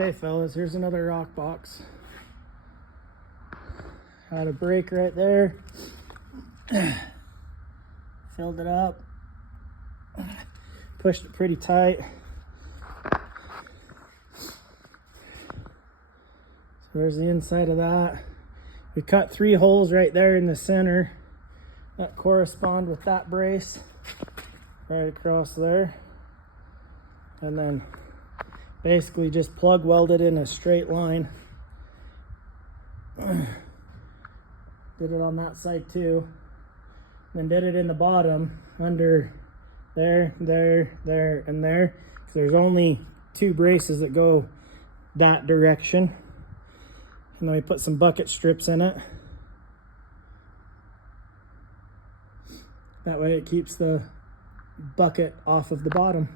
Okay fellas, here's another rock box. Had a break right there. Filled it up. Pushed it pretty tight. So there's the inside of that. We cut 3 holes right there in the center that correspond with that brace right across there. And then basically just plug welded in a straight line. Did it on that side too. Then did it in the bottom under there, there, and there. So there's only 2 braces that go that direction. And then we put some bucket strips in it. That way it keeps the bucket off of the bottom.